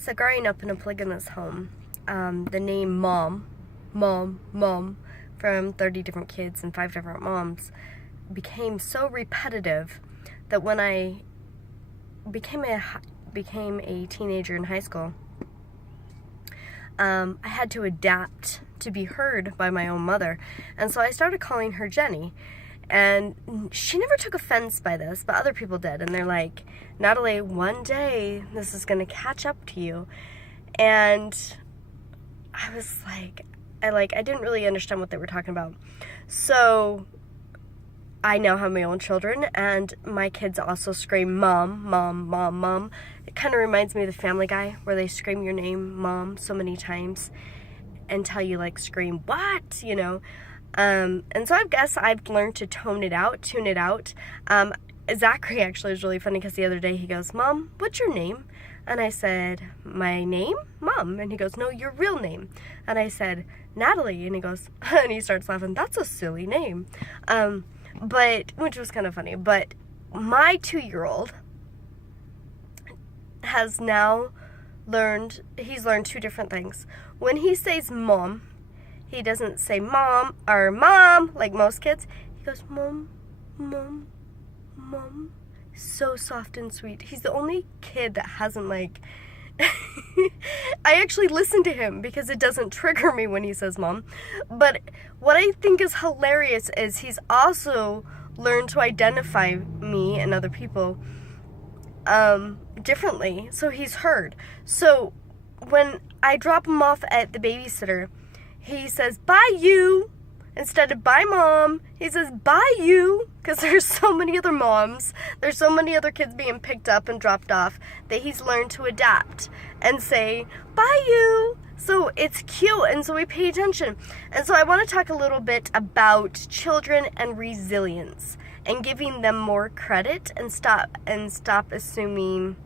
So growing up in a polygamous home, the name mom, from 30 different kids and 5 different moms became so repetitive that when I became a teenager in high school, I had to adapt to be heard by my own mother. And so I started calling her Jenny. And she never took offense by this, but other people did. And they're like, Natalie, one day this is going to catch up to you. And I was like, I didn't really understand what they were talking about. So I now have my own children, and my kids also scream mom, mom, mom, mom. It kind of reminds me of the Family Guy, where they scream your name, mom, so many times until you scream, what, And so I guess I've learned to tune it out. Zachary actually was really funny because the other day he goes, Mom, what's your name? And I said, my name? Mom. And he goes, no, your real name. And I said, Natalie. And he goes, and he starts laughing, that's a silly name. Which was kind of funny. But my 2-year-old has now he's learned 2 different things. When he says mom, he doesn't say mom or mom like most kids. He goes, mom, mom, mom. So soft and sweet. He's the only kid that hasn't I actually listen to him because it doesn't trigger me when he says mom. But what I think is hilarious is he's also learned to identify me and other people differently. So he's heard. So when I drop him off at the babysitter, he says, bye you. Instead of bye mom, he says bye you, because there's so many other moms, there's so many other kids being picked up and dropped off that he's learned to adapt and say bye you. So it's cute, and so we pay attention. And so I want to talk a little bit about children and resilience and giving them more credit and stop assuming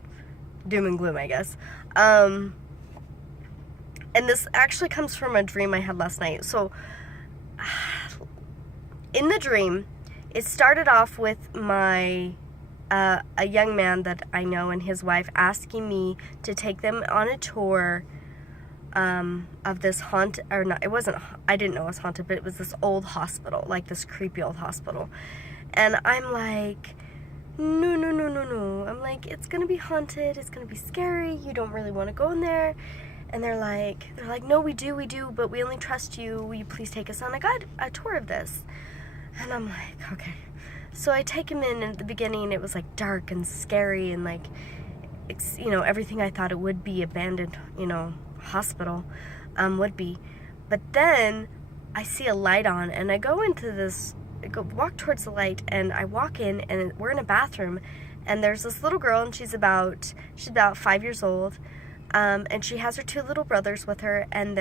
doom and gloom, I guess. And this actually comes from a dream I had last night. So in the dream, it started off with a young man that I know and his wife asking me to take them on a tour of this haunted, or not, I didn't know it was haunted, but it was this old hospital, this creepy old hospital. And I'm like, no. I'm like, it's gonna be haunted, it's gonna be scary, you don't really want to go in there. And they're like, no, we do, but we only trust you. Will you please take us on a tour of this? And I'm like, okay. So I take him in, and at the beginning it was dark and scary and it's, everything I thought it would be, abandoned, hospital would be. But then I see a light on, and I go into this, walk towards the light, and I walk in, and we're in a bathroom, and there's this little girl, and she's about 5 years old. And she has her 2 little brothers with her, and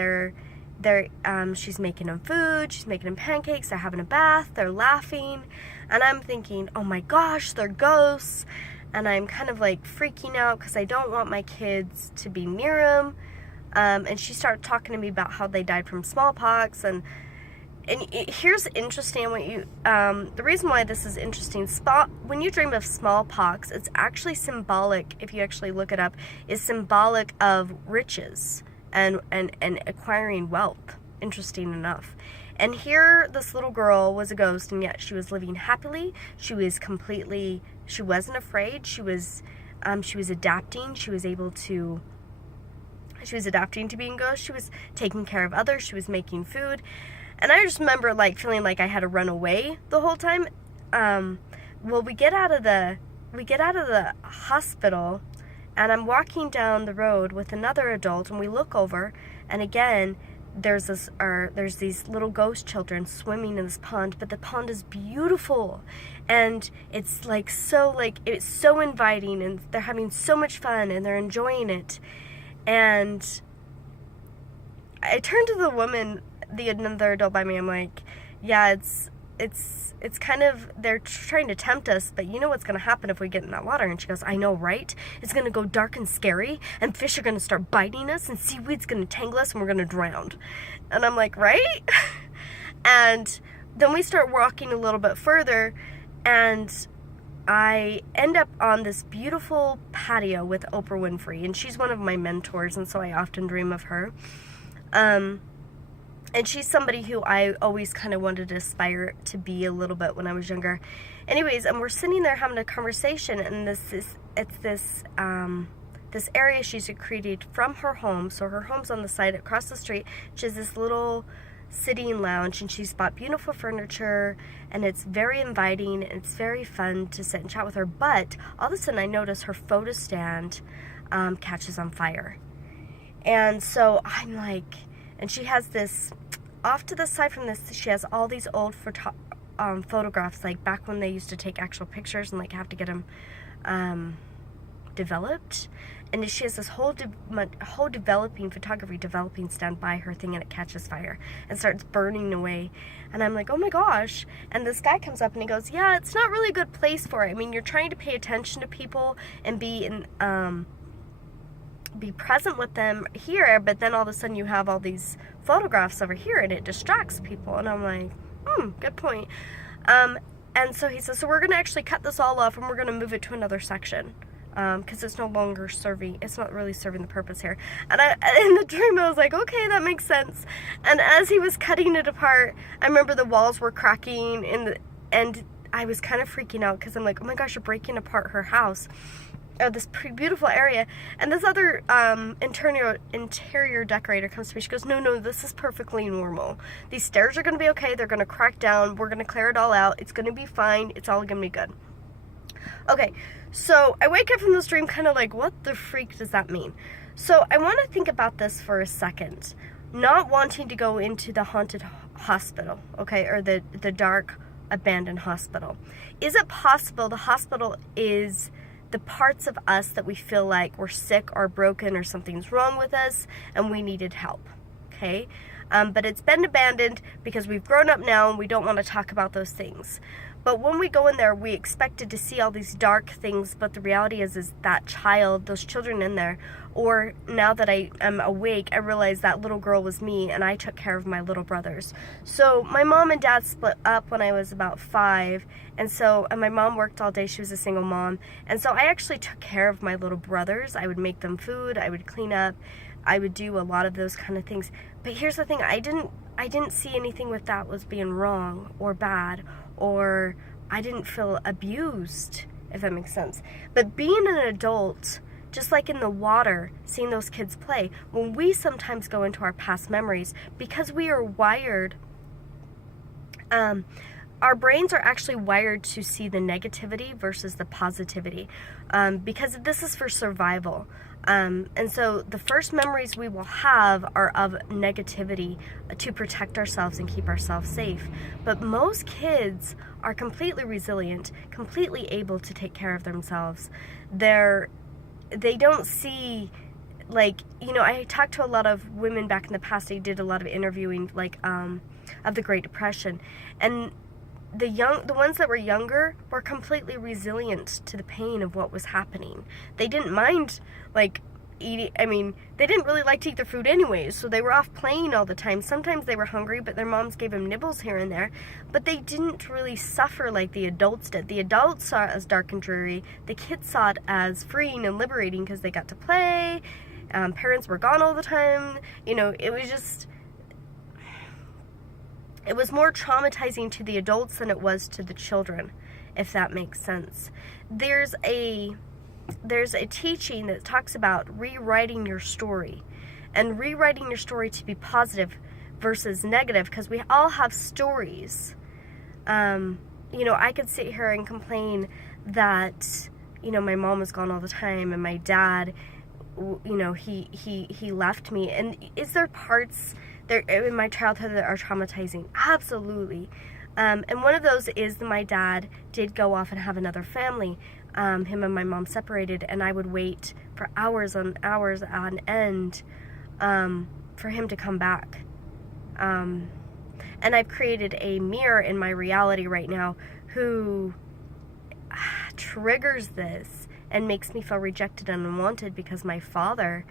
she's making them food, she's making them pancakes, they're having a bath, they're laughing, and I'm thinking, oh my gosh, they're ghosts, and I'm kind of freaking out because I don't want my kids to be near them. And she started talking to me about how they died from smallpox, and here's interesting. The reason why this is interesting, when you dream of smallpox, it's actually symbolic, if you actually look it up, is symbolic of riches and acquiring wealth, interesting enough. And here, this little girl was a ghost, and yet she was living happily. She wasn't afraid. She was adapting. She was adapting to being a ghost. She was taking care of others. She was making food. And I just remember feeling like I had to run away the whole time. Well, we get out of the hospital, and I'm walking down the road with another adult, and we look over, and again there's these little ghost children swimming in this pond, but the pond is beautiful, and it's it's so inviting, and they're having so much fun, and they're enjoying it. And I turned to the woman, another adult by me, I'm like, yeah, it's kind of, they're trying to tempt us, but you know what's going to happen if we get in that water? And she goes, I know, right? It's going to go dark and scary, and fish are going to start biting us, and seaweed's going to tangle us, and we're going to drown. And I'm like, right? And then we start walking a little bit further, and I end up on this beautiful patio with Oprah Winfrey, and she's one of my mentors, and so I often dream of her. And she's somebody who I always kind of wanted to aspire to be a little bit when I was younger. Anyways, and we're sitting there having a conversation, and this area she's created from her home. So her home's on the side across the street. She has this little sitting lounge, and she's bought beautiful furniture, and it's very inviting, and it's very fun to sit and chat with her. But all of a sudden I notice her photo stand catches on fire. And so I'm like, and she has this, off to the side from this, she has all these old photographs, like back when they used to take actual pictures and like have to get them developed. And she has this whole photography developing stand by her thing, and it catches fire and starts burning away. And I'm like, oh my gosh. And this guy comes up and he goes, yeah, it's not really a good place for it. I mean, you're trying to pay attention to people and be present with them here, but then all of a sudden you have all these photographs over here and it distracts people. And I'm like, good point. And so he says, so we're going to actually cut this all off and we're going to move it to another section. Because it's no longer it's not really serving the purpose here. And in the dream, I was like, okay, that makes sense. And as he was cutting it apart, I remember the walls were cracking, and I was kind of freaking out, because I'm like, oh my gosh, you're breaking apart her house, or this beautiful area. And this other interior decorator comes to me. She goes, no, this is perfectly normal. These stairs are going to be okay. They're going to crack down. We're going to clear it all out. It's going to be fine. It's all going to be good. Okay, so I wake up from this dream kind of like, what the freak does that mean? So I want to think about this for a second. Not wanting to go into the haunted hospital, okay, or the dark, abandoned hospital. Is it possible the hospital is the parts of us that we feel like we're sick or broken or something's wrong with us and we needed help, okay? But it's been abandoned because we've grown up now and we don't want to talk about those things. But when we go in there, we expected to see all these dark things, but the reality is that child, those children in there, or now that I am awake, I realize that little girl was me, and I took care of my little brothers. So my mom and dad split up when I was about 5, and my mom worked all day. She was a single mom, and so I actually took care of my little brothers. I would make them food, I would clean up, I would do a lot of those kind of things. But here's the thing, I didn't see anything with that was being wrong or bad, or I didn't feel abused, if that makes sense. But being an adult, just like in the water, seeing those kids play, when we sometimes go into our past memories, because we are wired, our brains are actually wired to see the negativity versus the positivity, because this is for survival. And so the first memories we will have are of negativity to protect ourselves and keep ourselves safe. But most kids are completely resilient, completely able to take care of themselves. They don't see, like, I talked to a lot of women back in the past. I did a lot of interviewing, like, of the Great Depression. And the ones that were younger were completely resilient to the pain of what was happening. They didn't mind, like, eating. I mean, they didn't really like to eat their food anyways, so they were off playing all the time. Sometimes they were hungry, but their moms gave them nibbles here and there. But they didn't really suffer like the adults did. The adults saw it as dark and dreary. The kids saw it as freeing and liberating because they got to play. Parents were gone all the time. It was more traumatizing to the adults than it was to the children, if that makes sense. There's a teaching that talks about rewriting your story, and rewriting your story to be positive versus negative, because we all have stories. I could sit here and complain that, my mom was gone all the time, and my dad, he left me. And is there parts there in my childhood that are traumatizing? Absolutely. And one of those is that my dad did go off and have another family. Him and my mom separated, and I would wait for hours on end for him to come back. And I've created a mirror in my reality right now who triggers this and makes me feel rejected and unwanted because my father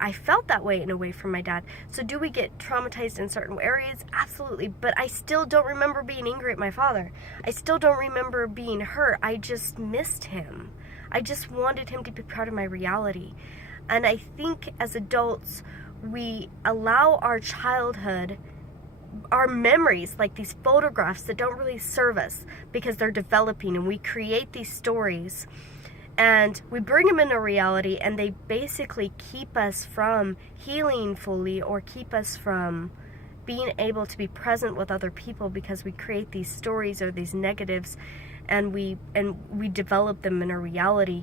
I felt that way in a way from my dad. So do we get traumatized in certain areas? Absolutely. But I still don't remember being angry at my father. I still don't remember being hurt. I just missed him. I just wanted him to be part of my reality. And I think as adults, we allow our childhood, our memories, like these photographs that don't really serve us because they're developing, and we create these stories and we bring them into reality, and they basically keep us from healing fully, or keep us from being able to be present with other people, because we create these stories or these negatives, and we develop them in a reality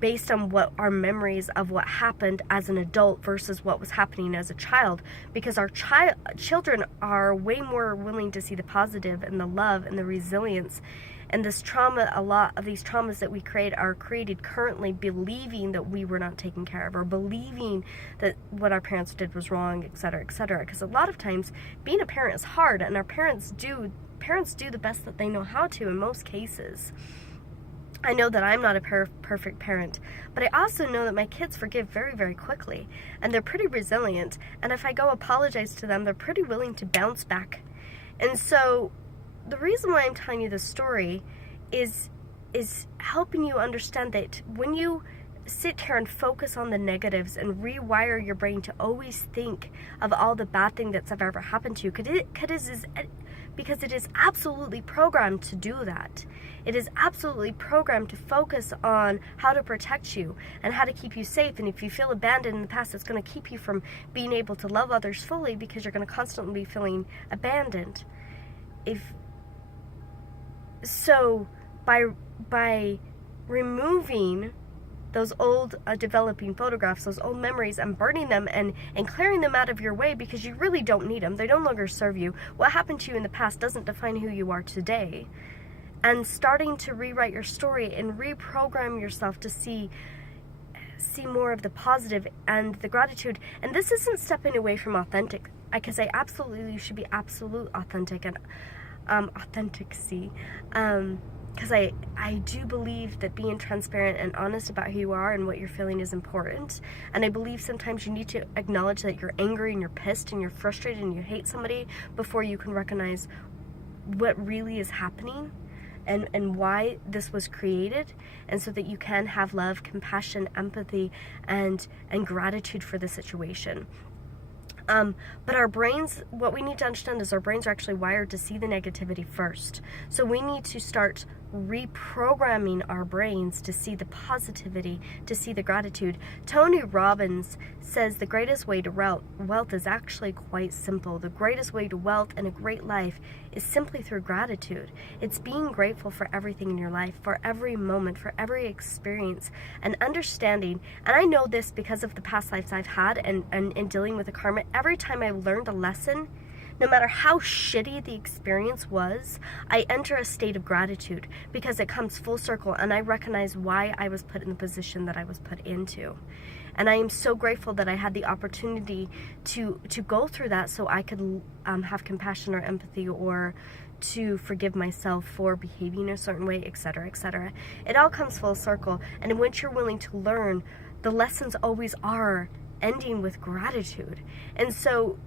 based on what our memories of what happened as an adult versus what was happening as a child, because our children are way more willing to see the positive and the love and the resilience. And this trauma, a lot of these traumas that we create are created currently believing that we were not taken care of, or believing that what our parents did was wrong, etc., etc. Because a lot of times being a parent is hard, and our parents do the best that they know how to in most cases. I know that I'm not a perfect parent, but I also know that my kids forgive very, very quickly, and they're pretty resilient. And if I go apologize to them, they're pretty willing to bounce back. And so the reason why I'm telling you this story is helping you understand that when you sit here and focus on the negatives and rewire your brain to always think of all the bad thing that's ever happened to you, because it is absolutely programmed to do that. It is absolutely programmed to focus on how to protect you and how to keep you safe. And if you feel abandoned in the past, it's going to keep you from being able to love others fully, because you're going to constantly be feeling abandoned. So by removing those old developing photographs, those old memories, and burning them and clearing them out of your way, because you really don't need them. They no longer serve you. What happened to you in the past doesn't define who you are today. And starting to rewrite your story and reprogram yourself to see more of the positive and the gratitude. And this isn't stepping away from authentic, because I absolutely should be absolute authentic and authenticity. Because I do believe that being transparent and honest about who you are and what you're feeling is important. And I believe sometimes you need to acknowledge that you're angry and you're pissed and you're frustrated and you hate somebody before you can recognize what really is happening and why this was created, and so that you can have love, compassion, empathy, and gratitude for the situation. But our brains, what we need to understand is our brains are actually wired to see the negativity first. So we need to start reprogramming our brains to see the positivity, to see the gratitude. Tony Robbins says the greatest way to wealth is actually quite simple. The greatest way to wealth and a great life is simply through gratitude. It's being grateful for everything in your life, for every moment, for every experience, and understanding. And I know this because of the past lives I've had and dealing with the karma. Every time I've learned a lesson, no matter how shitty the experience was, I enter a state of gratitude, because it comes full circle and I recognize why I was put in the position that I was put into. And I am so grateful that I had the opportunity to go through that, so I could have compassion or empathy, or to forgive myself for behaving a certain way, etc., etc. It all comes full circle. And once you're willing to learn, the lessons always are ending with gratitude. And so,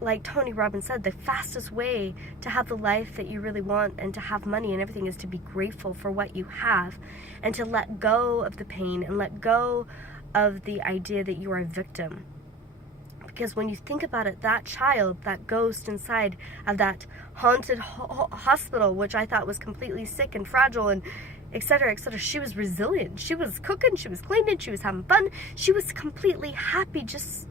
like Tony Robbins said, the fastest way to have the life that you really want and to have money and everything is to be grateful for what you have, and to let go of the pain and let go of the idea that you are a victim. Because when you think about it, that child, that ghost inside of that haunted hospital, which I thought was completely sick and fragile and etc., etc., she was resilient. She was cooking, she was cleaning, she was having fun, she was completely happy just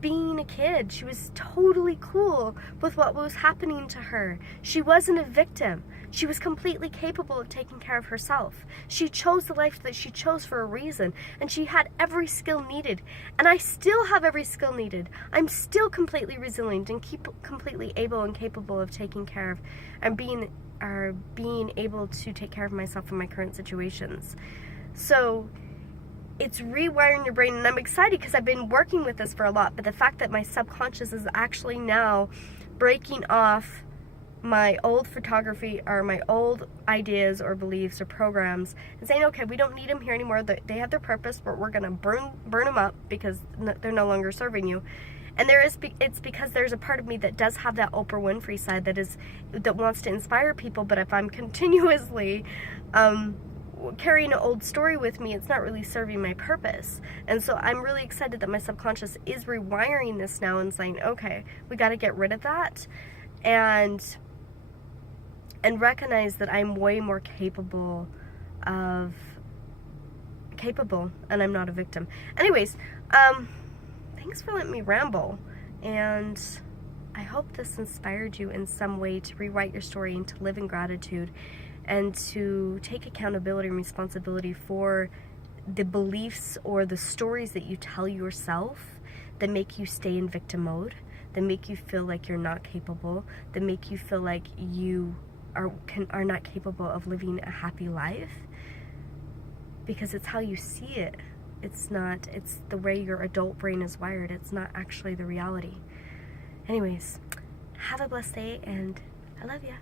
being a kid. She was totally cool with what was happening to her. She wasn't a victim. She was completely capable of taking care of herself. She chose the life that she chose for a reason, and she had every skill needed. And I still have every skill needed. I'm still completely resilient and completely able and capable of taking care of and being able to take care of myself in my current situations. So it's rewiring your brain, and I'm excited because I've been working with this for a lot, but the fact that my subconscious is actually now breaking off my old photography or my old ideas or beliefs or programs and saying, okay, we don't need them here anymore. They have their purpose, but we're going to burn them up because they're no longer serving you. And it's because there's a part of me that does have that Oprah Winfrey side that wants to inspire people. But if I'm continuously carrying an old story with me, it's not really serving my purpose. And so I'm really excited that my subconscious is rewiring this now and saying, okay, we got to get rid of that and recognize that I'm way more capable, and I'm not a victim. Anyways, thanks for letting me ramble, and I hope this inspired you in some way to rewrite your story and to live in gratitude and to take accountability and responsibility for the beliefs or the stories that you tell yourself that make you stay in victim mode, that make you feel like you're not capable, that make you feel like you are not capable of living a happy life, because it's how you see it. It's the way your adult brain is wired. It's not actually the reality. Anyways, have a blessed day, and I love ya.